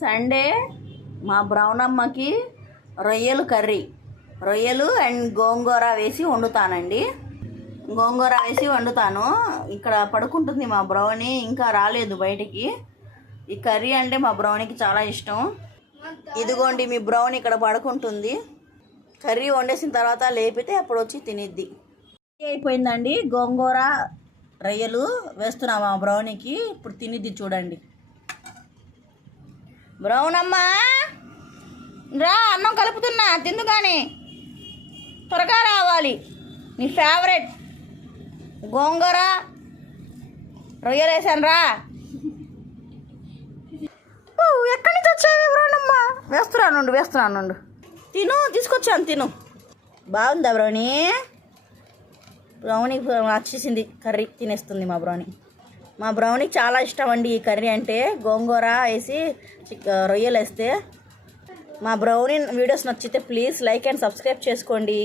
Sunday మా బ్రౌనమ్మకి రొయ్యలు curry, రొయ్యలు అండ్ గోంగూర వేసి వండుతానండి. గోంగూర వేసి వండుతాను. ఇక్కడ పడుకుంటుంది మా బ్రౌని, ఇంకా రాలేదు బయటికి. ఈ కర్రీ అంటే మా బ్రౌనికి చాలా ఇష్టం. ఇదిగోండి మీ బ్రౌన్ ఇక్కడ పడుకుంటుంది. కర్రీ వండేసిన తర్వాత లేపితే అప్పుడు వచ్చి తినిద్ది. అయిపోయిందండి. గోంగూర రొయ్యలు వేస్తున్నా మా బ్రౌనికి. ఇప్పుడు తినిద్ది చూడండి. బ్రౌన్ అమ్మా రా, అన్నం కలుపుతున్నా, తిందు కానీ త్వరగా రావాలి. నీ ఫేవరెట్ గోంగూర రొయ్యలు వేసాను రా. ఎక్కడి నుంచి వచ్చావు బ్రౌనమ్మా? వేస్తున్నాను. తిను, తీసుకొచ్చాను తిను. బాగుందా బ్రౌని? బ్రౌని వచ్చేసింది కర్రీ, తినేస్తుంది మా బ్రౌని. మా బ్రౌనికి చాలా ఇష్టం అండి ఈ కర్రీ అంటే. గోంగూర వేసి రొయ్యలు వేస్తే. మా బ్రౌని వీడియోస్ నచ్చితే ప్లీజ్ లైక్ అండ్ సబ్స్క్రైబ్ చేసుకోండి.